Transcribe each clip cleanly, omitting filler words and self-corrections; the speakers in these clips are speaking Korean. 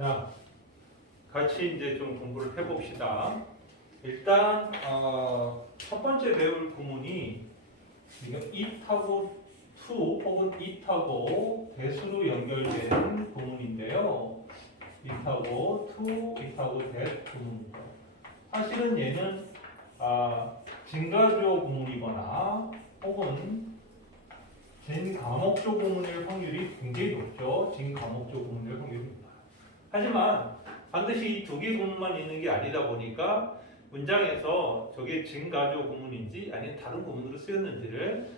자, 같이 이제 좀 공부를 해봅시다. 일단 첫 번째 배울 구문이 이거 it하고 to 혹은 it하고 대수로 연결된 구문인데요. it하고 to, it하고 that 구문입니다. 사실은 얘는 진가주어 구문이거나 혹은 진감옥조 구문일 확률이 굉장히 높죠. 진감옥조 구문일 확률이 높아요. 하지만 반드시 이 두 개 구문만 있는 게 아니다 보니까 문장에서 저게 진가주어 구문인지 아니면 다른 구문으로 쓰였는지를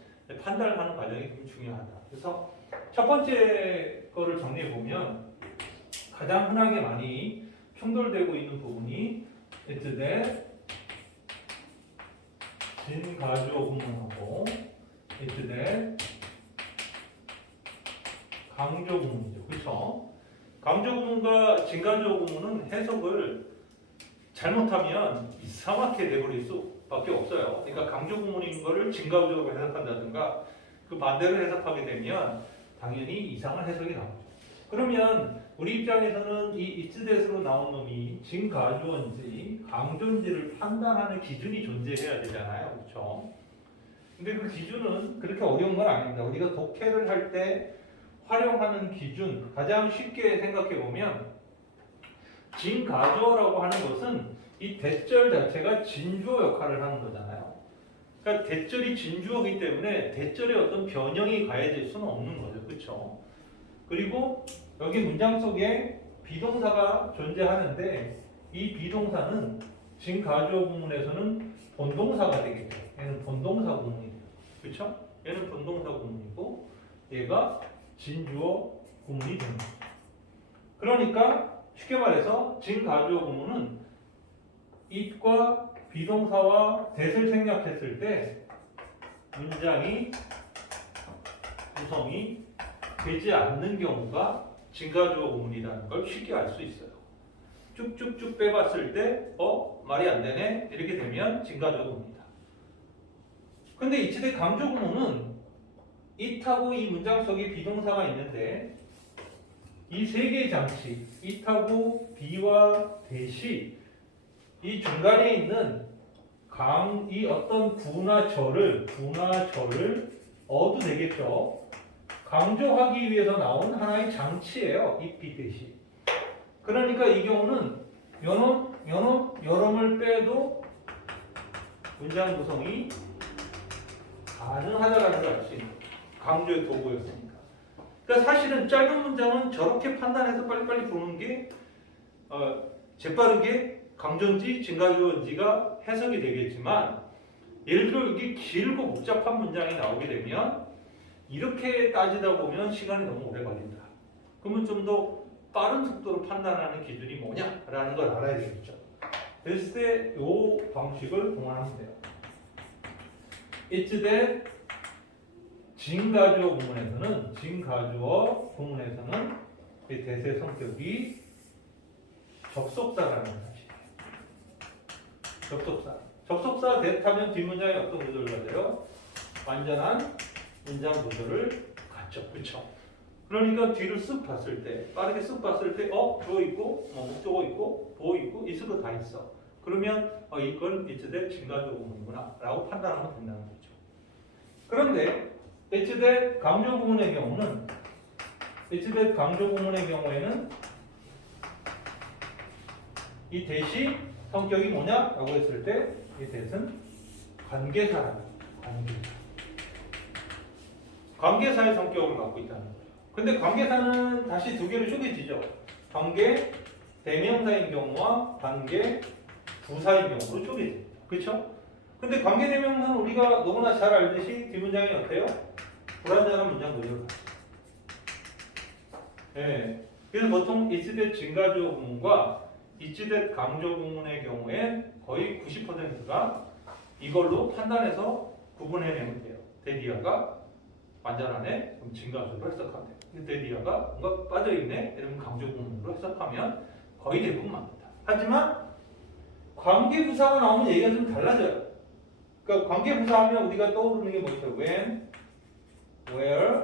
판단하는 과정이 좀 중요하다. 그래서 첫 번째 거를 정리해 보면 가장 흔하게 많이 충돌되고 있는 부분이 it's that 진가주어 구문하고 it's that 강조 구문이죠. 그렇죠? 강조 구문과 진가주어 구문은 해석을 잘못하면 이상하게 돼버릴 수밖에 없어요. 그러니까 강조 구문인 거를 진가주어로 해석한다든가 그 반대로 해석하게 되면 당연히 이상한 해석이 나오죠. 그러면 우리 입장에서는 이 it's that으로 나온 놈이 진가주어인지 강조인지를 판단하는 기준이 존재해야 되잖아요. 그렇죠? 근데 그 기준은 그렇게 어려운 건 아닙니다. 우리가 독해를 할 때 활용하는 기준 가장 쉽게 생각해 보면 진가주어라고 하는 것은 이 대절 자체가 진주어 역할을 하는 거잖아요. 그러니까 대절이 진주어이기 때문에 대절에 어떤 변형이 가해질 수는 없는 거죠. 그렇죠? 그리고 여기 문장 속에 비동사가 존재하는데 이 비동사는 진가주어 구문에서는 본동사가 되겠죠. 얘는 본동사 구문이에요. 그렇죠? 얘는 본동사 구문이고 얘가 진주어 구문이 됩니다. 그러니까 쉽게 말해서 진가주어 구문은 it과 비동사와 that을 생략했을 때 문장이 구성이 되지 않는 경우가 진가주어 구문이라는 걸 쉽게 알 수 있어요. 쭉쭉쭉 빼봤을 때 말이 안 되네 이렇게 되면 진가주어 구문이다. 근데 이치 that 강조 구문은 it하고 이 문장 속에 비동사가 있는데 이 세 개의 장치 it하고 be와 that이 이 중간에 있는 이 어떤 구나 절을 어도 되겠죠. 강조하기 위해서 나온 하나의 장치예요. it, be, that이. 그러니까 이 경우는 여놈을 빼도 문장 구성이 가능하다라는 걸 알 수 있는 강조의 도구였으니까. 그러니까 사실은 짧은 문장은 저렇게 판단해서 빨리빨리 보는 게 재빠르게 강조인지 진가주어인지가 해석이 되겠지만 예를 들어 이게 길고 복잡한 문장이 나오게 되면 이렇게 따지다 보면 시간이 너무 오래 걸린다. 그러면 좀 더 빠른 속도로 판단하는 기준이 뭐냐라는 걸 알아야 되겠죠. 그랬을 때 이 방식을 동원하면 돼요. It's that 진가주어 구문에서는 이 that의 성격이 접속사라는 사실이에요. 접속사 that 하면 뒷문장에 어떤 구조를 가져요? 완전한 문장 구조를 갖죠. 그렇죠? 그러니까 뒤를 쓱 봤을 때 빠르게 쓱 봤을 때 주어 있고 목적어 있고 보어 있고 있을 거 다 있어. 그러면 이건 it's that 진가주어 구문이구나 라고 판단하면 된다는 거죠. 그런데 it's that 강조 구문의 경우에는 이 that이 성격이 뭐냐라고 했을 때 이 that은 관계사의 성격을 갖고 있다는 거죠. 근데 관계사는 다시 두 개로 쪼개지죠. 관계 대명사인 경우와 관계 부사인 경우로 쪼개집니다. 그렇죠? 근데 관계 대명사는 우리가 너무나 잘 알듯이 뒷문장이 어때요? 불완전한 문장 구조를 갖죠. 네. 그래서 보통 it's that 진가주어 구문과 it's that 강조 구문의 경우에 거의 90%가 이걸로 판단해서 구분해내면 돼요. that이가 완전하네? 그럼 진가주어로 해석하면 돼요. that이가 뭔가 빠져있네? 이러면 강조 구문으로 해석하면 거의 대부분 맞습니다. 하지만 관계부사가 나오면 얘기가 좀 달라져요. 그러니까 관계부사하면 우리가 떠오르는 게 뭐죠? when, where,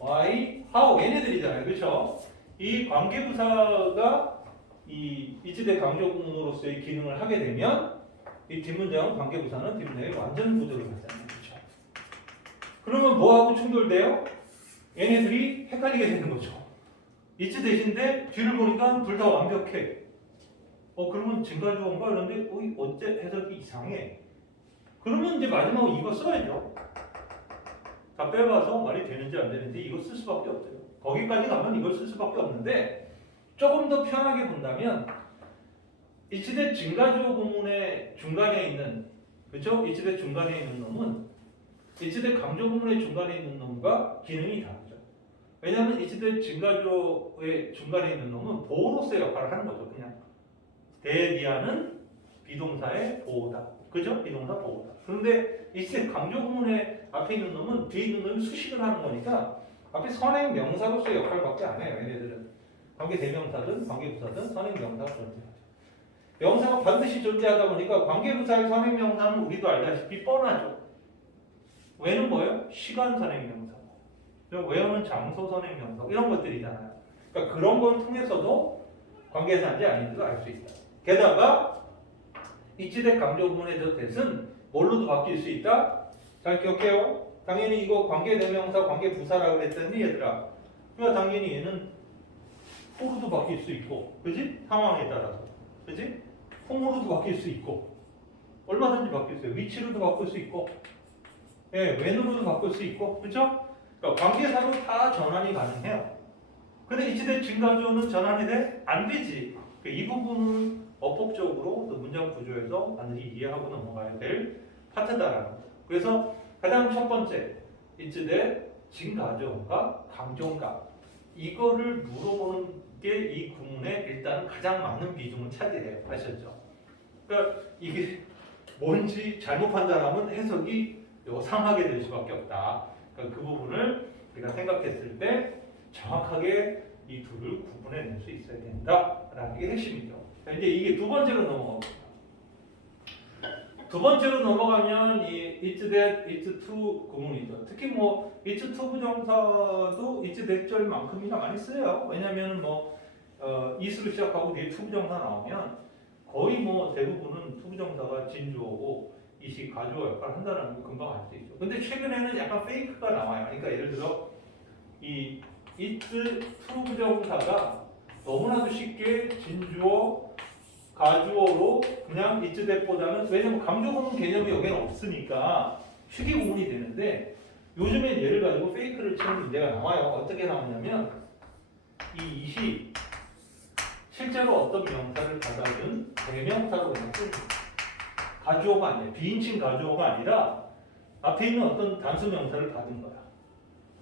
why, how 얘네들이잖아요. 그렇죠? 이 관계부사가 이 이치대 강조구문으로서의 기능을 하게 되면 이 뒷문장은 관계부사는 뒷문장의 완전 구조를 갖잖아요. 그렇죠? 그러면 뭐하고 충돌돼요? 얘네들이 헷갈리게 되는 거죠. 이치 대신데 뒤를 보니까 둘 다 완벽해. 그러면 증가주어인가? 그런데 어째 해석이 이상해. 그러면 이제 마지막으로 이거 써야죠. 다 빼봐서 말이 되는지 안 되는지 이거 쓸 수밖에 없어요. 거기까지 가면 이걸 쓸 수밖에 없는데 조금 더 편하게 본다면 이치대 증가주어 구문의 중간에 있는 그렇죠? 이치대 중간에 있는 놈은 이치대 강조 구문의 중간에 있는 놈과 기능이 다르죠. 왜냐하면 이치대 증가주어의 중간에 있는 놈은 보호로서의 역할을 하는 거죠. 그냥 대리하는 비동사의 보호다. 그죠? 비동사 보호다. 그런데 이치대 강조 구문의 앞에 있는 놈은 뒤에 있는 놈이 수식을 하는 거니까 앞에 선행 명사로서의 역할밖에 안 해요. 얘네들은 관계 대명사든 관계부사든 선행 명사가 존재하죠. 명사가 반드시 존재하다 보니까 관계부사의 선행 명사는 우리도 알다시피 뻔하죠. 왜는 뭐예요? 시간 선행 명사, 왜는 장소 선행 명사 이런 것들이잖아요. 그러니까 그런 걸 통해서도 관계사인지 아닌지도 알 수 있다. 게다가 이치대 강조 구문의 저 대은 뭘로도 바뀔 수 있다. 잘 기억해요. 당연히 이거 관계 대명사, 관계 부사라고 그랬더니 얘들아. 그러니까 당연히 얘는 호로도 바뀔 수 있고, 그지? 상황에 따라서, 그지? 콩으로도 바뀔 수 있고, 얼마든지 바뀔 수 있어요. 위치로도 바꿀 수 있고, 예, 웬으로도 바꿀 수 있고, 그렇죠? 그러니까 관계사로 다 전환이 가능해요. 근데 이치대 증가주어는 전환이 돼? 안 되지. 이 부분은 어법적으로 또 문장 구조에서 반드시 이해하고 넘어가야 될 파트다라는 거죠. 그래서 가장 첫 번째, 이치대 증가주어가 강조인가 이거를 물어보는 게 이 구문에 일단 가장 많은 비중을 차지해요. 아셨죠? 그러니까 이게 뭔지 잘못 판단하면 해석이 상하게 될 수밖에 없다. 그러니까 그 부분을 우리가 생각했을 때 정확하게 이 둘을 구분해낼 수 있어야 된다라는 게 핵심이죠. 이제 이게 두 번째로 넘어갑니다. 두 번째로 넘어가면 이 it's that, it's to 구문이죠. 특히 뭐 it's to 부정사도 it's that절만큼이나 많이 써요. 왜냐하면 뭐 is로 시작하고 뒤에 to 부정사 나오면 거의 뭐 대부분은 to 부정사가 진주어고 이시 가주어 역할을 한다는 거 금방 알 수 있죠. 근데 최근에는 약간 페이크가 나와요. 그러니까 예를 들어 이 it's to 부정사가 너무나도 쉽게 진주어 가주어로 그냥 it's that보다는 왜냐면 강조 구문 개념이 여기는 없으니까 휴게 구문이 되는데 요즘엔 얘를 가지고 페이크를 치는 문제가 나와요. 어떻게 나오냐면 이 it이 실제로 어떤 명사를 받아준 대명사로 그냥 쓰는 가주어가 아니에요. 비인칭 가주어가 아니라 앞에 있는 어떤 단수 명사를 받은 거야.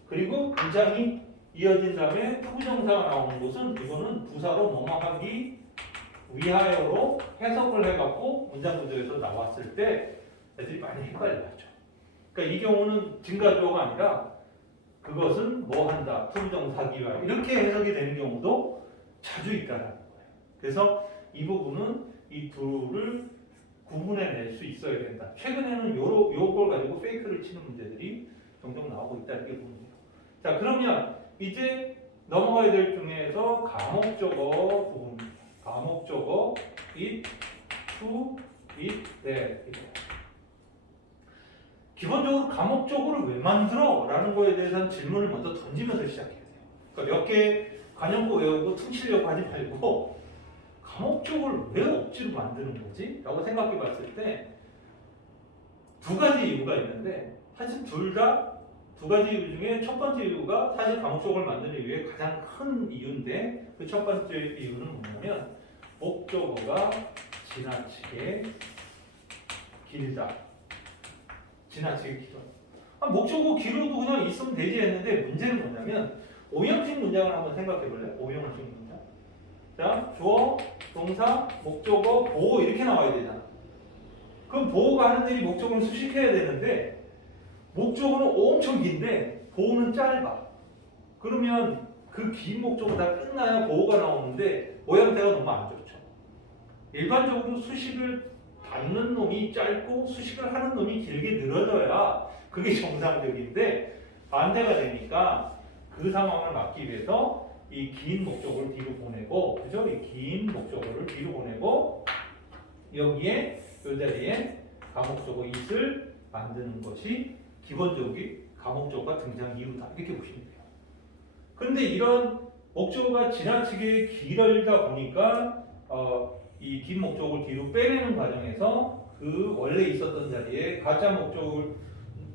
그리고 문장이 이어진 다음에 투부정사가 나오는 곳은 이거는 부사로 넘어가기 위하여로 해석을 해갖고 문장 구조에서 나왔을 때 애들이 많이 헷갈려하죠. 그러니까 이 경우는 증가주어가 아니라 그것은 뭐 한다, 투부정사기 위하여 이렇게 해석이 되는 경우도 자주 있다는 거예요. 그래서 이 부분은 이 둘을 구분해낼 수 있어야 된다. 최근에는 요걸 가지고 페이크를 치는 문제들이 종종 나오고 있다 이렇게 보면 돼요. 자, 그러면 이제 넘어가야 될 중에서 가목적어 부분입니다. 가목적어 it, to, it, that. 기본적으로 가목적어를 왜 만들어? 라는 거에 대해서는 질문을 먼저 던지면서 시작해야 돼요. 그러니까 몇 개 관용구 외우고 퉁치려고 하지 말고 가목적어를 왜 억지로 만드는 거지? 라고 생각해 봤을 때 두 가지 이유가 있는데 사실 둘 다 두 가지 이유 중에 첫 번째 이유가 사실 가목적어를 만드는 이유의 가장 큰 이유인데 그 첫 번째 이유는 뭐냐면 목적어가 지나치게 길다. 지나치게 길어. 목적어 길어도 그냥 있으면 되지 했는데 문제는 뭐냐면 오형식 문장을 한번 생각해 볼래요? 오형식 문장. 자, 주어, 동사, 목적어, 보호 이렇게 나와야 되잖아. 그럼 보호가 하는 일이 목적어를 수식해야 되는데 목적어는 엄청 긴데 보호는 짧아. 그러면 그 긴 목적어 다 끝나야 보호가 나오는데 모양새가 너무 안 좋죠. 일반적으로 수식을 받는 놈이 짧고 수식을 하는 놈이 길게 늘어져야 그게 정상적인데 반대가 되니까 그 상황을 막기 위해서 이 긴 목적어를 뒤로 보내고, 그죠? 이 긴 목적어를 뒤로 보내고 여기에 이 자리에 가목적어 it을 만드는 것이 기본적인 가목적어가 등장 이유다. 이렇게 보시면 돼요. 근데 이런 목적어가 지나치게 길다 보니까 이 긴 목적어를 뒤로 빼내는 과정에서 그 원래 있었던 자리에 가짜 목적어를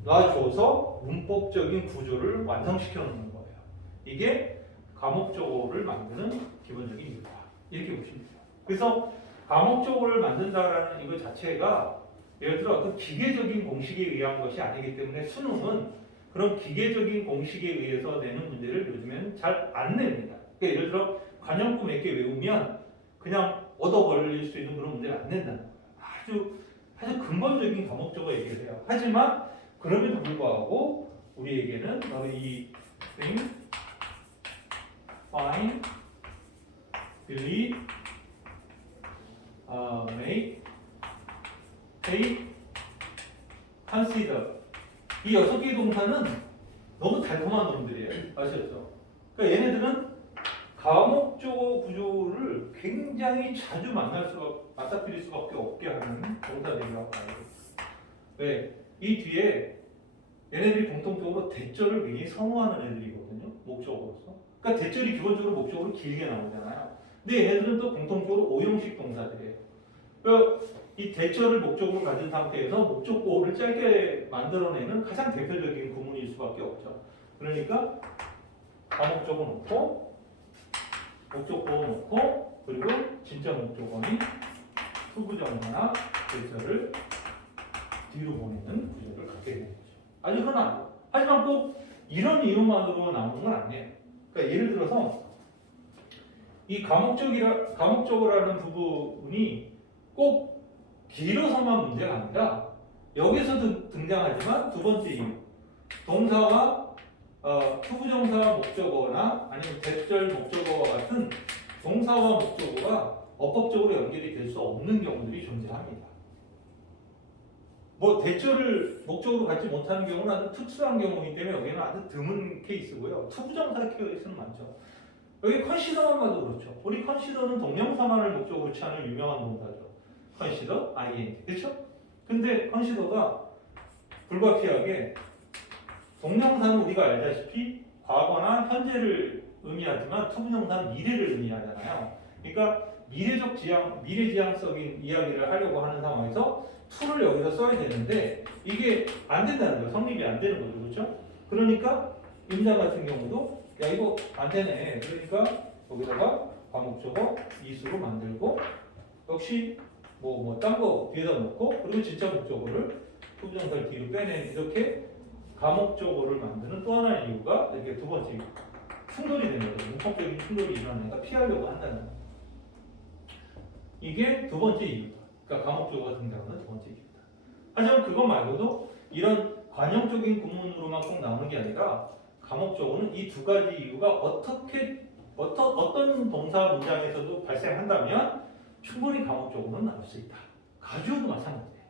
놔줘서 문법적인 구조를 완성시켜 놓는 거예요. 이게 가목적어를 만드는 기본적인 이유다. 이렇게 보시면 돼요. 그래서 가목적어를 만든다라는 이거 자체가 예를 들어 어떤 기계적인 공식에 의한 것이 아니기 때문에 수능은 그런 기계적인 공식에 의해서 내는 문제를 요즘에는 잘 안 냅니다. 그러니까 예를 들어 관형구 몇 개 외우면 그냥 얻어 걸릴 수 있는 그런 문제를 안 낸다는 거예요. 아주 근본적인 가목적어 얘기를 해요. 하지만 그럼에도 불구하고 우리에게는 바로 이 think, find, believe, make, take, consider 이 6개의 동사는 너무 달콤한 놈들이에요. 아시겠죠? 그러니까 얘네들은 가목적어 구조를 굉장히 자주 맞닥뜨릴 수밖에 없게 하는 동사들이라고 봐요. 왜? 이 뒤에 얘네들이 공통적으로 대절을 굉장히 선호하는 애들이거든요. 목적어로서. 그러니까 대절이 기본적으로 목적어로 길게 나오잖아요. 근데 얘네들은 또 공통적으로 오형식 동사들이에요. 그러니까 이 대절을 목적어로 가진 상태에서 목적어를 짧게 만들어내는 가장 대표적인 구문일 수밖에 없죠. 그러니까 가목적어 놓고 목적어 놓고 그리고 진짜 목적어인 투부정사나 대절을 뒤로 보내는 구조를 갖게 되는 거죠. 아주 흔하죠. 하지만 꼭 이런 이유만으로 나오는 건 아니에요. 그러니까 예를 들어서 이 가목적어라는 부분이 꼭 길어서만 문제가 아니라 여기서도 등장하지만 두 번째 이유 동사와 투부정사와 목적어나 아니면 대절 목적어와 같은 동사와 목적어가 어법적으로 연결이 될 수 없는 경우들이 존재합니다. 뭐 대절을 목적으로 갖지 못하는 경우는 아주 특수한 경우이기 때문에 여기는 아주 드문 케이스고요. 투부정사 케이스는 많죠. 여기 컨시더만 봐도 그렇죠. 우리 컨시더는 동명사만을 목적으로 취하는 유명한 동사죠. 컨시더, ing, 그렇죠? 근데 컨시더가 불가피하게 동명사는 우리가 알다시피 과거나 현재를 의미하지만 투부정사는 미래를 의미하잖아요. 그러니까 미래지향적인 이야기를 하려고 하는 상황에서 to를 여기서 써야 되는데 이게 안 된다는 거예요. 성립이 안 되는 거죠. 그렇죠? 그러니까 임자 같은 경우도 야 이거 안 되네. 그러니까 여기다가 과목적어 이수로 만들고 역시 딴 거 뒤에다 놓고 그리고 진짜 목적어를 투부정사를 뒤로 빼낸 이렇게 가목적어를 만드는 또 하나의 이유가 이게 두 번째 충돌이 되는 거죠. 문법적인 충돌이 일어나니까 피하려고 한다는 거예요. 이게 두 번째 이유다. 그러니까 가목적어가 등장하는 두 번째 이유다. 하지만 그것 말고도 이런 관형적인 구문으로만 꼭 나오는 게 아니라 가목적어는 이 두 가지 이유가 어떤 동사 문장에서도 발생한다면 충분히 가목적어는 나올 수 있다. 가주어도 마찬가지예요.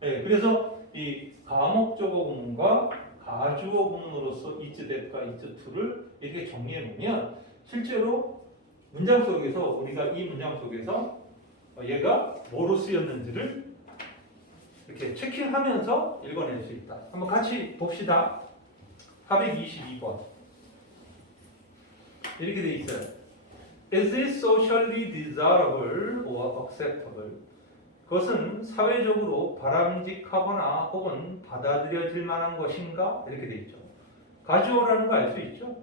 네, 그래서 이 가목적어 구문과 가주어 구문으로서 is that과 is to를 이렇게 정리해 놓으면 실제로 문장 속에서 우리가 이 문장 속에서 얘가 뭐로 쓰였는지를 이렇게 체킹하면서 읽어낼 수 있다. 한번 같이 봅시다. 422번 이렇게 돼 있어요. Is it socially desirable or acceptable? 그것은 사회적으로 바람직하거나 혹은 받아들여질 만한 것인가? 이렇게 돼 있죠. 가주어라는 거 알 수 있죠?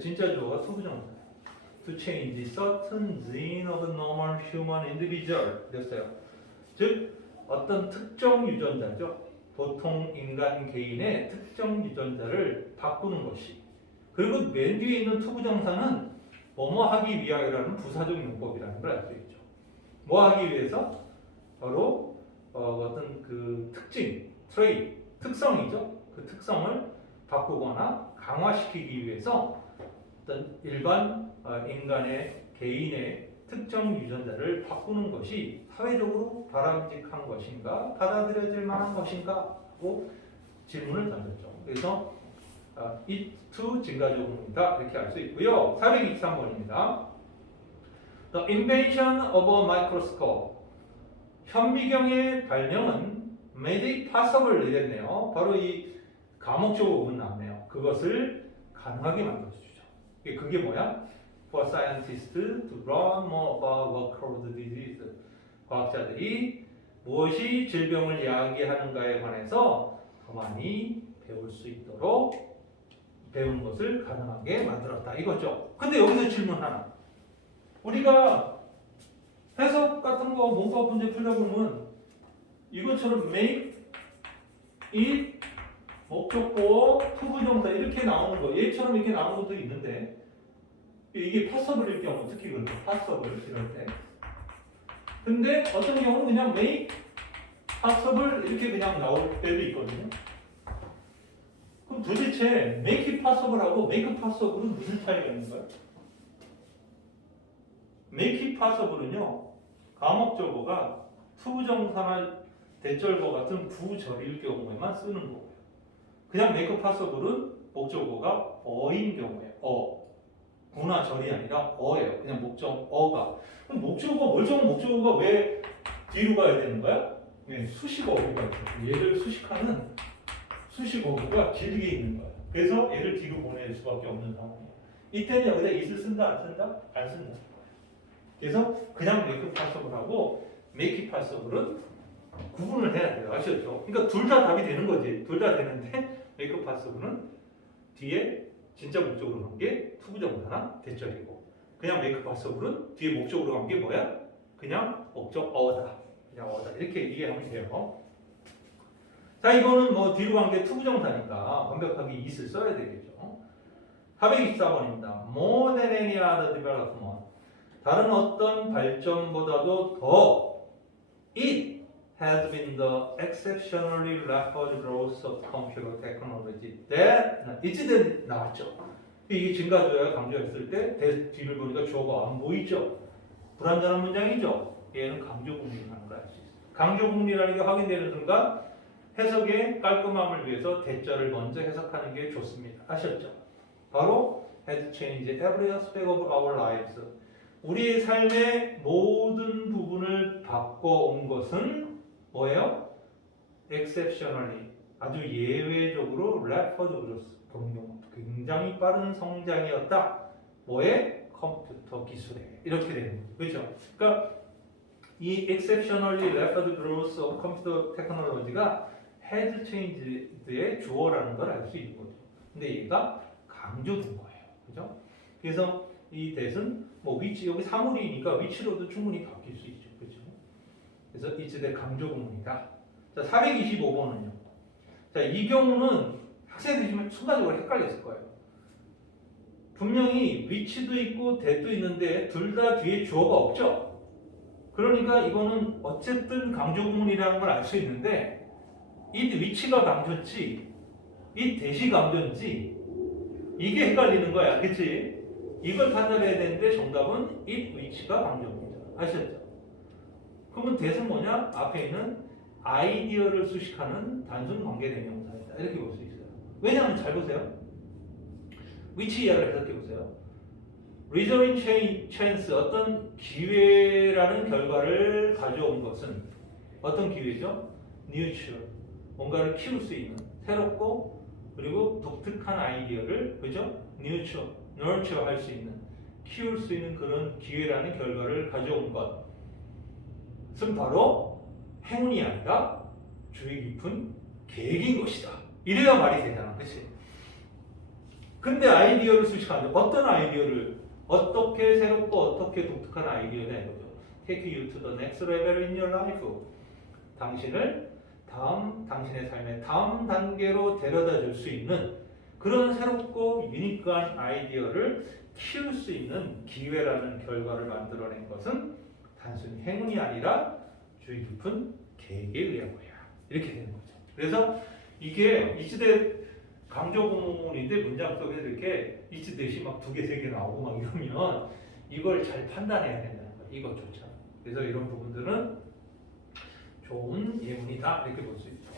진짜 주어가 투부정사예요. To change certain gene of the normal human individual 이랬어요. 즉 어떤 특정 유전자죠. 보통 인간 개인의 특정 유전자를 바꾸는 것이. 그리고 맨 뒤에 있는 투부정사는 뭐뭐 하기 위하여라는 부사적 용법이라는 걸 알 수 있죠. 뭐 하기 위해서? 바로 어떤 그 특징, 트레이, 특성이죠. 그 특성을 바꾸거나 강화시키기 위해서 어떤 일반 인간의 개인의 특정 유전자를 바꾸는 것이 사회적으로 바람직한 것인가, 받아들여질 만한 것인가 하고 질문을 던졌죠. 그래서 it to 증가조금이다 이렇게 알 수 있고요. 423번입니다. The invention of a microscope. 현미경의 발명은 made it possible 이랬네요. 바로 이 가목적으로 부분 나왔네요. 그것을 가능하게 만들어주죠. 그게 뭐야? For scientists to learn more about what caused disease. 과학자들이 무엇이 질병을 야기하는가에 관해서 더 많이 배울 수 있도록 배우는 것을 가능하게 만들었다 이거죠. 근데 여기서 질문 하나. 우리가 해석 같은 거 문법 문제 풀다 보면 이것처럼 make it 목적보 투부정사 이렇게 나오는 거 얘처럼 이렇게 나오는 것도 있는데 이게 파서블일 경우 특히 그렇죠. 파서블 이럴 때. 근데 어떤 경우는 그냥 make possible 이렇게 그냥 나올 때도 있거든요. 그럼 도대체 make it possible하고 make possible은 무슨 차이가 있는 거예요? make it possible은요 가목적어가 투부정사나 대절보 같은 부절일 경우에만 쓰는 거고요. 그냥 make it possible은 목적어가 어인 경우에 구나 절이 아니라 어예요. 그냥 어가. 그럼 목적어가 왜 뒤로 가야 되는 거야? 네, 수식 어구가 있죠. 얘를 수식하는 수식 어구가 길게 있는 거야. 그래서 얘를 뒤로 보낼 수밖에 없는 상황이에요. 이때는 여기다 it을 쓴다 안 쓴다? 안 쓴다. 그래서 그냥 make it possible하고 make it possible은 구분을 해야 돼요. 아시겠죠? 그러니까 둘 다 답이 되는 거지. 둘 다 되는데 make it possible은 뒤에 진짜 목적으로 간 게 투부정사나 대절이고 그냥 make it possible은 뒤에 목적으로 간 게 뭐야? 그냥 목적어다. 그냥 어다. 이렇게 이해하면 돼요. 자, 이거는 뭐 뒤로 간 게 투부정사니까 완벽하게 it을 써야 되겠죠. 424번입니다. More than any other development. 다른 어떤 발전보다도 더 it has been the exceptionally rapid growth of computer technology that 이때 나왔죠. 이게 증가조야 강조했을 때 뒤를 보니까 주어가 안 보이죠. 불완전한 문장이죠. 얘는 강조국리라는 걸 알 수 있어요. 강조국리라는 게 확인되는 순간 해석의 깔끔함을 위해서 대절을 먼저 해석하는 게 좋습니다. 아셨죠? 바로 has changed every aspect of our lives. 우리의 삶의 모든 부분을 바꿔온 것은 뭐예요? exceptionally 아주 예외적으로 rapid growth 굉장히 빠른 성장이었다. 뭐에? 컴퓨터 기술에 이렇게 되는 거죠. 그렇죠? 그러니까 이 exceptionally rapid growth of computer technology가 has changed의 주어라는 걸 알 수 있는 거죠. 근데 얘가 강조된 거예요. 그죠? 그래서 이 that은 뭐 위치 여기 사물이니까 위치로도 충분히 바뀔 수 있죠. 그렇죠? 그래서 it's the 강조 구문이다. 자, 425번은요. 자, 이 경우는 학생들이 좀 순간적으로 헷갈렸을 거예요. 분명히 위치도 있고 that도 있는데 둘 다 뒤에 주어가 없죠. 그러니까 이거는 어쨌든 강조 구문이라는 걸 알 수 있는데 이 위치가 강조지 이 that이 강조인지 이게 헷갈리는 거야. 그치? 이걸 판단해야 되는데 정답은 it 위치가 강조입니다. 아시겠죠? 그러면 that은 뭐냐? 앞에 있는 아이디어를 수식하는 단순 관계대명사이다. 이렇게 볼 수 있어요. 왜냐하면 잘 보세요. 위치 이하를 해석해 보세요. Resulting chance 어떤 기회라는 결과를 가져온 것은 어떤 기회죠? Nurture 뭔가를 키울 수 있는 새롭고 그리고 독특한 아이디어를 그죠? Nurture 할 수 있는 키울 수 있는 그런 기회라는 결과를 가져온 것은 바로 행운이 아니라 주의 깊은 계획인 것이다. 이래야 말이 되잖아, 그렇지? 근데 아이디어를 수식하는데 어떤 아이디어를 어떻게 새롭고 어떻게 독특한 아이디어냐 이거죠. Take you to the next level in your life. 당신을 당신의 삶의 다음 단계로 데려다 줄 수 있는 그런 새롭고 유니크한 아이디어를 키울 수 있는 기회라는 결과를 만들어낸 것은 단순히 행운이 아니라 주의 깊은 계획에 의한 거야. 이렇게 되는 거죠. 그래서 이게 이시대 강조 구문인데 문장 속에서 이렇게 이시 대시 막 2개, 3개 나오고 막 이러면 이걸 잘 판단해야 된다는 거야. 이것조차. 그래서 이런 부분들은 좋은 예문이다. 이렇게 볼 수 있죠.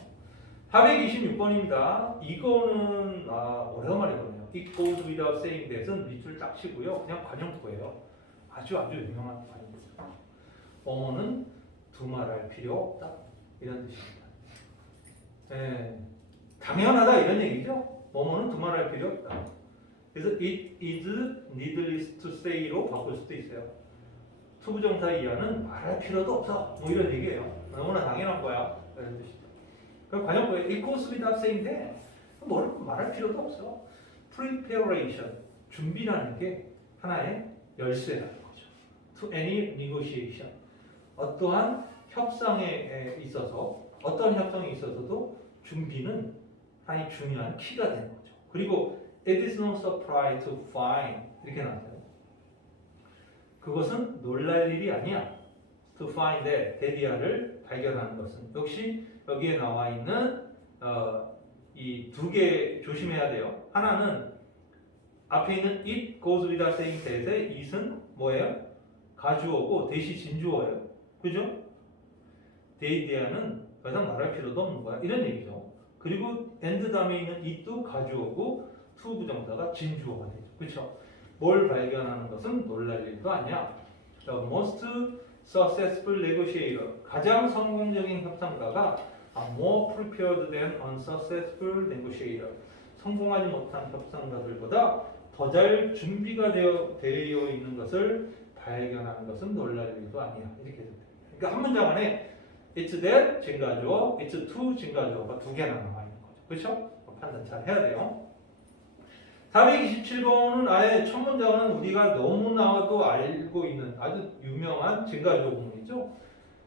426번입니다. 이거는 오래간만에 보네요. It goes without saying that은 밑줄 딱 치고요. 그냥 관용구예요. 아주 유명한 관용구죠. 뭐뭐는 두말할 필요 없다. 이런 뜻입니다. 예, 당연하다 이런 얘기죠. 뭐뭐는 두말할 필요 없다. 그래서 it is needless to say로 바꿀 수도 있어요. 투부정사 이하는 말할 필요도 없어. 뭐 이런 얘기예요. 너무나 당연한 거야. 이런 뜻이죠. 그럼 관용구에 it goes without saying that. 뭘 말할 필요도 없어. preparation, 준비라는 게 하나의 열쇠라는 거죠. To any negotiation. 어떠한 협상에 있어서 어떤 협상에 있어서도 준비는 하나의 중요한 키가 되는 거죠. 그리고 it is no surprise to find 이렇게 나왔어요. 그것은 놀랄 일이 아니야. To find that, 데디아를 발견하는 것은 역시 여기에 나와 있는 이 두 개 조심해야 돼요. 하나는 앞에 있는 it goes without saying that의 it은 뭐예요? 가주어고 대시 진주어예요. 그죠? 데디아는 더 이상 말할 필요도 없는 거야. 이런 얘기죠. 그리고 and 다음에 있는 it도 가주어고 to 부정사가 진주어가 되죠. 그렇죠? 뭘 발견하는 것은 놀랄 일도 아니야. The most successful negotiator, 가장 성공적인 협상가가 are more prepared than unsuccessful negotiator. 성공하지 못한 협상가들보다 더 잘 준비가 되어 있는 것을 발견하는 것은 놀랄 일도 아니야. 이렇게 됩니다. 그러니까 한 문장 안에 it's that 증가주어, it's to 증가주어가 두 개나 나와 있는 거죠. 그렇죠? 판단 잘 해야 돼요. 427번은 아예 첫 문장은 우리가 너무나도 알고 있는 아주 유명한 증가주어 구문이죠.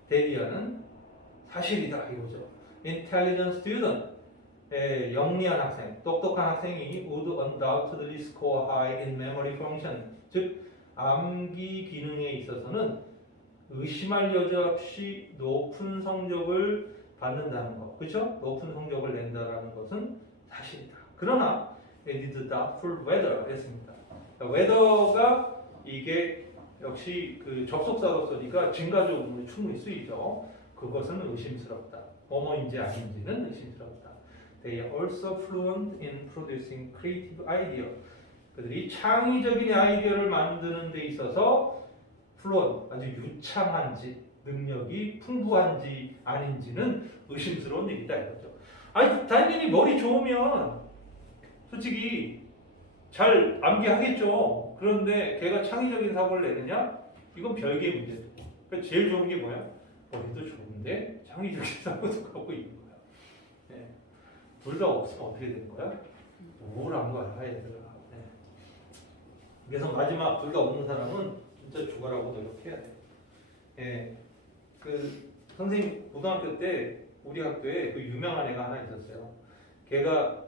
데디아는 사실이다 이거죠. Intelligent student, 영리한 학생, 똑똑한 학생이 would undoubtedly score high in memory function. 즉 암기 기능에 있어서는 의심할 여지 없이 높은 성적을 받는다는 것, 그렇죠? 높은 성적을 낸다라는 것은 사실이다. 그러나 it is doubtful whether 했습니다. whether가 이게 역시 그 접속사로서니까 증가주어 구문이 충분히 쓰이죠. 그것은 의심스럽다. 뭐뭐인지 아닌지는 의심스럽다. They are also fluent in producing creative idea. 그들이 창의적인 아이디어를 만드는 데 있어서 fluent, 아주 유창한지 능력이 풍부한지 아닌지는 의심스러운 일이다 이거죠. 아니 당연히 머리 좋으면 솔직히 잘 암기하겠죠. 그런데 걔가 창의적인 사고를 내느냐? 이건 별개의 문제죠. 그러니까 제일 좋은 게 뭐야? 머리도 좋은데 창의적인 사고도 갖고 있는 거야. 네. 둘 다 없으면 어떻게 되는 거야? 우울한 거야, 얘들아. 네. 그래서 마지막 둘 다 없는 사람은 진짜 죽어라고 노력해야 돼. 예. 그 선생님 고등학교 때 우리 학교에 그 유명한 애가 하나 있었어요. 걔가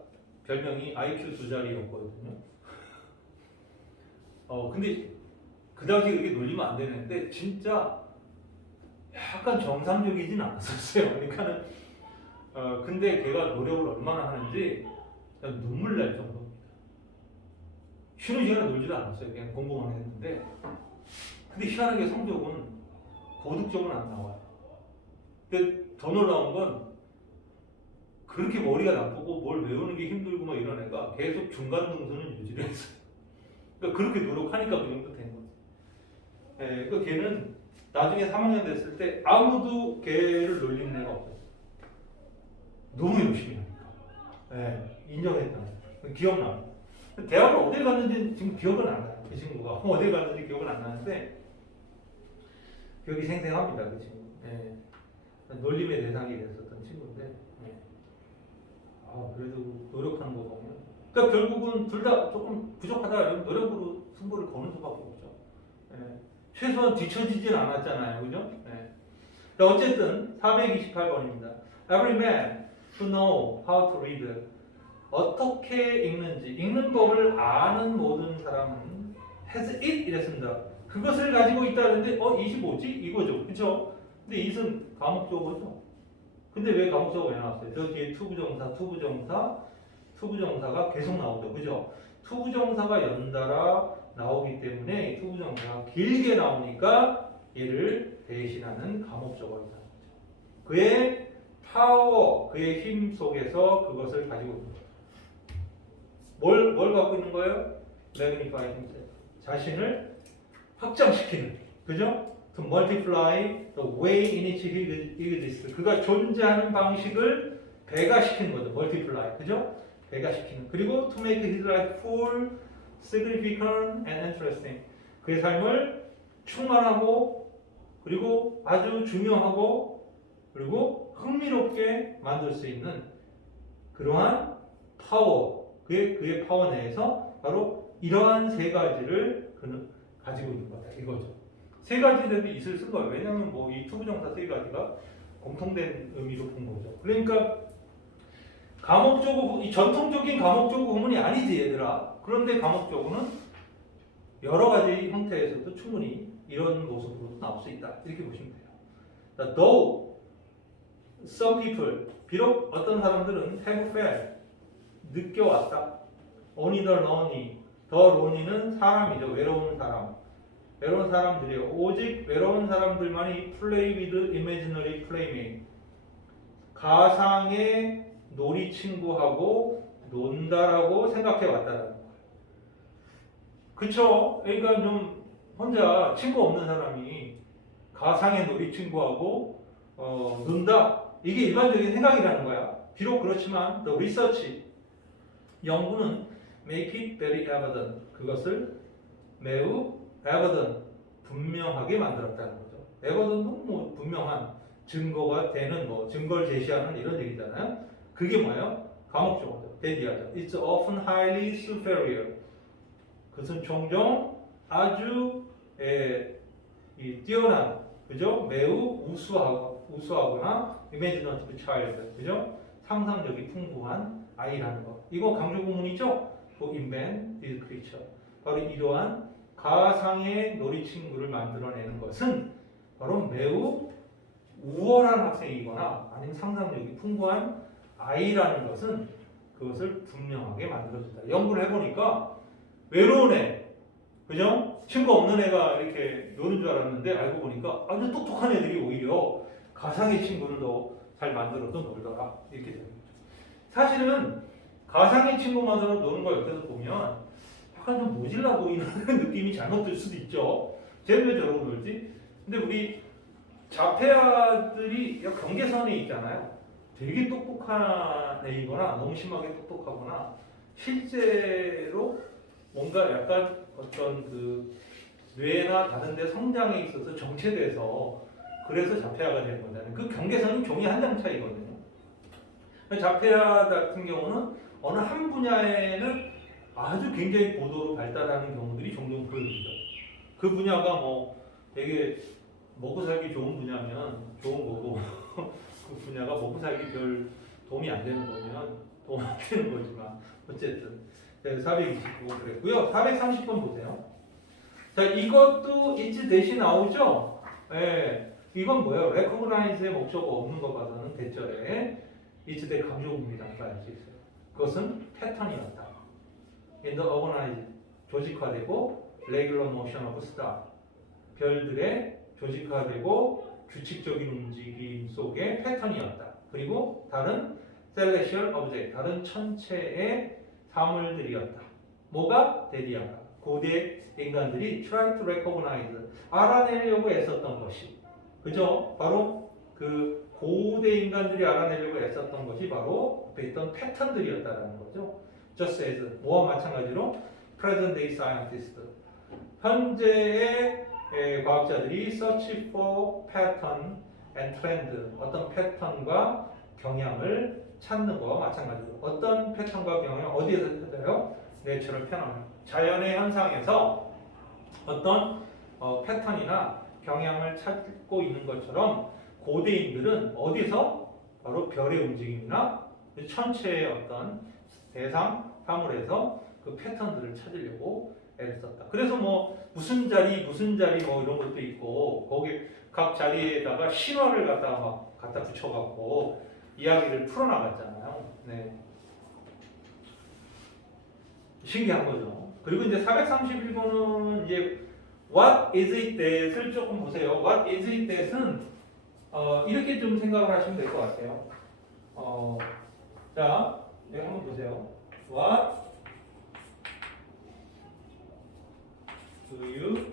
별명이 IQ 2자리였거든요. 근데 그 당시에 그렇게 놀리면 안 되는데 진짜 약간 정상적이진 않았었어요. 그러니까는 근데 걔가 노력을 얼마나 하는지 눈물 날 정도입니다. 쉬는 시간에 놀지도 않았어요. 그냥 공부만 했는데 근데 희한하게 성적은 고득점은 안 나와요. 근데 더 놀라운 건 그렇게 머리가 나쁘고 뭘 외우는 게 힘들고 막 이런 애가 계속 중간 등수는 유지를 했어요. 그러니까 그렇게 노력하니까 그 정도 된 거지. 예, 그러니까 걔는 나중에 3학년 됐을 때 아무도 걔를 놀리는 애가 없었어요. 너무 열심히 하니까. 예, 인정했다. 기억나. 대학을 어딜 갔는지 지금 기억은 안 나요. 그 친구가 어딜 갔는지 기억은 안 나는데 기억이 생생합니다. 그 친구. 예. 놀림의 대상이 됐었던 친구인데. 그래도 노력하는 거 보면 그러니까 결국은 둘 다 조금 부족하다 이런 노력으로 승부를 거는 수밖에 없죠. 예. 최소한 뒤처지진 않았잖아요. 그죠? 예. 어쨌든 428번입니다. Every man who know how to read 어떻게 읽는지 읽는 법을 아는 모든 사람은 has it 이랬습니다. 그것을 가지고 있다는데 it이 뭐지? 이거죠. 그렇죠? 근데 it은 과목적어죠. 근데 왜 과목적어가 왜 나왔어요? 저 뒤에 투부정사가 계속 나오죠. 그죠? 투부정사가 연달아 나오기 때문에 투부정사가 길게 나오니까 얘를 대신하는 과목적어이다. 그의 파워, 그의 힘 속에서 그것을 가지고 있는 거예요. 뭘 갖고 있는 거예요? magnify himself. 자신을 확장시키는, 그죠? To multiply the way in which he exists. 그가 존재하는 방식을 배가시키는 거죠. multiply, 그죠? 배가시키는. 그리고 to make his life full, significant and interesting. 그의 삶을 충만하고 그리고 아주 중요하고 그리고 흥미롭게 만들 수 있는 그러한 파워, 그의 파워 내에서 바로 이러한 세 가지를 그는 가지고 있는 거다 이거죠. 세 가지들도 있을 쓴 거예요. 왜냐하면 뭐 이 투부정사 세 가지가 공통된 의미로 본 거죠. 그러니까 감옥조고 이 전통적인 감옥조고 구문이 아니지 얘들아. 그런데 감옥조고는 여러 가지 형태에서도 충분히 이런 모습으로도 나올 수 있다. 이렇게 보시면 돼요. Though some people, 비록 어떤 사람들은 have felt, 느껴왔다. Only the lonely, the lonely는 사람이죠. 외로운 사람. 외로운 사람들이요. 오직 외로운 사람들만이 play with imaginary playmate. 가상의 놀이 친구하고 논다라고 생각해 왔다는 거예요. 그쵸? 그러니까 좀 혼자 친구 없는 사람이 가상의 놀이 친구하고 논다. 이게 일반적인 생각이라는 거야. 비록 그렇지만 the research, 연구는 make it very evident. 그것을 매우 evident, 분명하게 만들었다는 거죠. evident은 뭐 분명한 증거가 되는 뭐 증거를 제시하는 이런 얘기잖아요. 그게 뭐예요? 감옥조거죠. 대디하죠. It's often highly superior. 그것은 종종 아주 뛰어난, 그죠? 매우 우수하거나 imaginative child, 그죠? 상상력이 풍부한 아이라는 거. 이거 강조 구문이죠? To invent this creature. 바로 이러한 가상의 놀이친구를 만들어내는 것은 바로 매우 우월한 학생이거나 아니면 상상력이 풍부한 아이라는 것은 그것을 분명하게 만들어준다. 연구를 해보니까 외로운 애, 그죠? 친구 없는 애가 이렇게 노는 줄 알았는데 알고 보니까 아주 똑똑한 애들이 오히려 가상의 친구를 더 잘 만들어서 놀더라. 이렇게 되는 거죠. 사실은 가상의 친구만으로 노는 걸 옆에서 보면 약간 좀 모질라 보이는 느낌이 잘못될 수도 있죠. 쟤는 왜 저러고 놀지? 근데 우리 자폐아들이 경계선에 있잖아요. 되게 똑똑한 애이거나 너무 심하게 똑똑하거나 실제로 뭔가 약간 어떤 그 뇌나 다른 데 성장에 있어서 정체돼서 그래서 자폐아가 되는 거잖아요. 그 경계선이 종이 한 장 차이거든요. 자폐아 같은 경우는 어느 한 분야에는 아주 굉장히 고도로 발달하는 경우들이 종종 보여집니다. 그 분야가 뭐 되게 먹고 살기 좋은 분야면 좋은 거고 그 분야가 먹고 살기 별 도움이 안 되는 거면 도움 안 되는 거지만 어쨌든 429번 그랬고요. 430번 보세요. 자, 이것도 is 대신 나오죠? 예. 이건 뭐예요? recognize의 목적어 없는 거 봐서는 대절에 is 대 강조구문이라는 걸 알 수 있어요. 그것은 패턴이었다. in the organized, 조직화되고 regular motion of star, 별들의 조직화되고 규칙적인 움직임 속의 패턴이었다. 그리고 다른 celestial object, 다른 천체의 사물들이었다. 뭐가? 데디아가 고대 인간들이 try to recognize, 알아내려고 애썼던 것이, 그죠? 바로 그 고대 인간들이 알아내려고 애썼던 것이 바로 앞에 있던 패턴들이었다라는 거죠. Just as, 뭐와 마찬가지로 present day scientists, 현재의 과학자들이 search for pattern and trend, 어떤 패턴과 경향을 찾는 것과 마찬가지로 어떤 패턴과 경향을 어디에서 찾아요? 내추럴 페노메논, 자연의 현상에서 어떤 패턴이나 경향을 찾고 있는 것처럼 고대인들은 어디서? 바로 별의 움직임이나 천체의 어떤 대상, 사물에서 그 패턴들을 찾으려고 애를 썼다. 그래서 뭐 무슨 자리 뭐 이런 것도 있고 거기 각 자리에다가 신화를 갖다 붙여갖고 이야기를 풀어나갔잖아요. 네. 신기한 거죠. 그리고 이제 431번은 이제 What is it that을 조금 보세요. What is it that은 이렇게 좀 생각을 하시면 될 것 같아요. 자, 여기 한번 보세요. What do you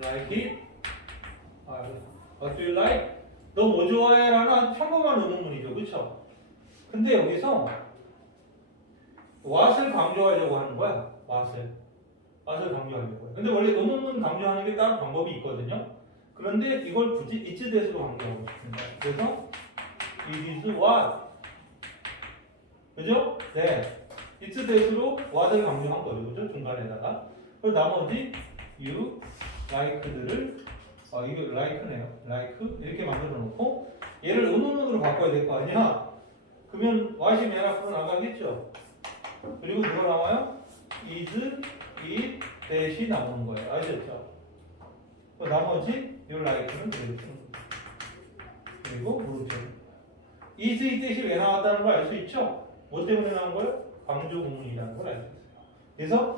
like it? What do you like? 너 뭐 좋아해? 라는 평범한 의문문이죠. 그쵸? 근데 여기서 what을 강조하려고 하는 거야. what을 강조하려고 해. 근데 원래 의문문 강조하는 게 다른 방법이 있거든요. 그런데 이걸 굳이 it's that으로 강조하고 싶은 거야. 그래서 it is what. 그죠? 네. it's that으로 what을 강조한 거죠. 그죠? 중간에다가. 그리고 나머지 you like들을 이거 like네요. like 이렇게 만들어 놓고 얘를 의문문으로 바꿔야 될 거 아니야. 그러면 what이 맨 앞으로 나가겠죠. 그리고 누가 나와요? is, it, that이 나오는 거예요. 아셨죠? 나머지 your like는 그대로 쓰는 거예요. 그리고 물음표. is, it, that이 왜 나왔다는 걸 알 수 있죠? 뭐 때문에 나온 거예요? 강조 구문이라는 걸 알 수 있어요. 그래서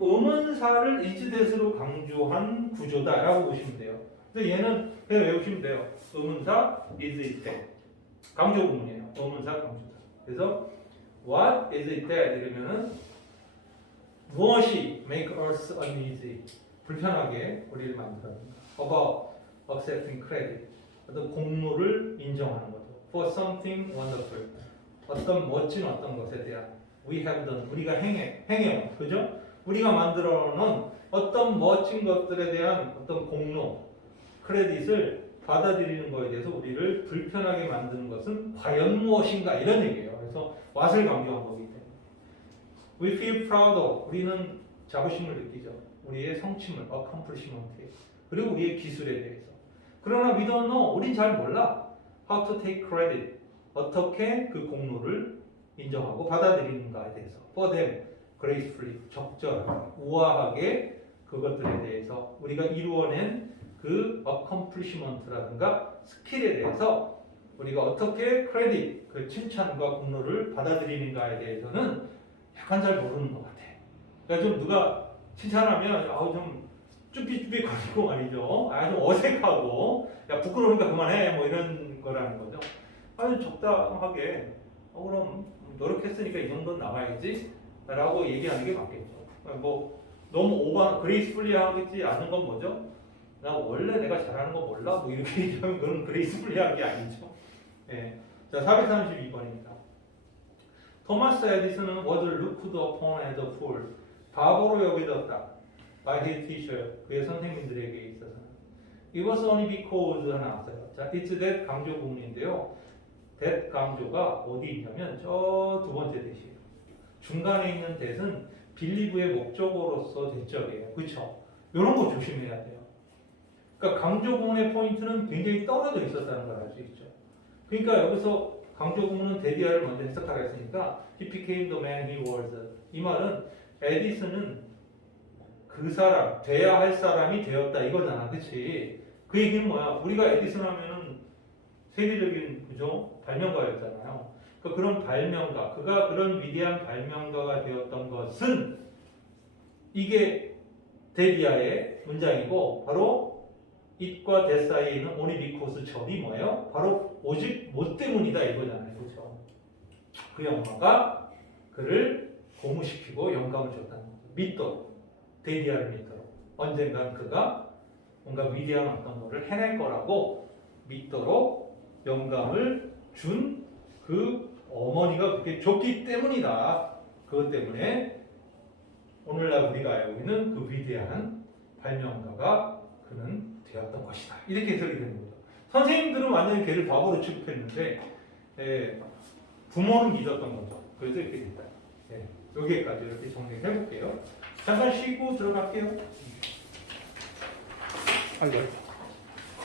의문사를 is that으로 강조한 구조다라고 보시면 돼요. 근데 얘는 그냥 외우시면 돼요. 의문사 is it that. 강조 구문이에요. 의문사 강조다. 그래서 what is it that 이러면은 무엇이 make us uneasy 불편하게 우리를 만들어낸다. about accepting credit 어떤 공로를 인정하는 거죠. for something wonderful 어떤 멋진 어떤 것에 대한 we have done 우리가 행해온 그죠? 우리가 만들어 놓은 어떤 멋진 것들에 대한 어떤 공로 크레딧을 받아들이는 것에 대해서 우리를 불편하게 만드는 것은 과연 무엇인가 이런 얘기예요. 그래서 what을 강조한 거기 때문에 we feel proud of 우리는 자부심을 느끼죠. 우리의 성취물 accomplishment에 그리고 우리의 기술에 대해서 그러나 we don't know 우린 잘 몰라 how to take credit 어떻게 그 공로를 인정하고 받아들이는가에 대해서 for them gracefully 적절하게 우아하게 그것들에 대해서 우리가 이루어낸 그 accomplishment라든가 스킬에 대해서 우리가 어떻게 크레딧 그 칭찬과 공로를 받아들이는가에 대해서는 약간 잘 모르는 것 같아. 그러니까 좀 누가 칭찬하면 좀 쭈삣쭈삣 거리고 말이죠. 좀 어색하고 야 부끄러우니까 그만해 뭐 이런 거라는 거죠. 아주 적당하게 그럼 노력했으니까 이 정도는 나와야지 라고 얘기하는 게 맞겠죠. 뭐 너무 오버 그레이스풀리하지 않은 건 뭐죠? 나 원래 내가 잘하는 거 몰라? 뭐 이렇게 얘기하면 그건 그레이스풀리한 게 아니죠. 네. 자 432번입니다. 토마스 에디슨은 was looked upon as a fool 바보로 여겨졌다 by his teacher 그의 선생님들에게 있어서는 it was only because 하나 나왔어요. 자 it's that 강조 부분인데요. that 강조가 어디 있냐면 저 두 번째 대시에요. 중간에 있는 that은 believe의 목적어로서 대적이에요. 그렇죠? 이런 거 조심해야 돼요. 그러니까 강조 구문의 포인트는 굉장히 떨어져 있었다는 걸 알 수 있죠. 그러니까 여기서 강조 구문은 데디아를 먼저 해석하라 했으니까 he became the man he was. 이 말은 에디슨은 그 사람, 돼야 할 사람이 되었다 이거잖아. 그치? 그 얘기는 뭐야? 우리가 에디슨 하면은 세계적인 그죠? 발명가였잖아요. 그러니까 그런 발명가, 그가 그런 위대한 발명가가 되었던 것은 이게 데디아의 문장이고 바로 it과 that 사이에 있는 only because 절이 뭐예요? 바로 오직 뭐 때문이다 이거잖아요. 그렇죠? 그 영화가 그를 고무시키고 영감을 줬다는 거죠. 믿도록 데디아를 믿도록 언젠간 그가 뭔가 위대한 어떤 것을 해낼 거라고 믿도록 영감을 준 그 어머니가 그렇게 줬기 때문이다. 그것 때문에 오늘날 우리가 알고 있는 그 위대한 발명가가 그는 되었던 것이다. 이렇게 해석이 되는 거죠. 선생님들은 완전히 걔를 바보로 취급했는데 부모는 믿었던 거죠. 그래서 이렇게 됐다. 여기까지 이렇게 정리해 볼게요. 잠깐 쉬고 들어갈게요.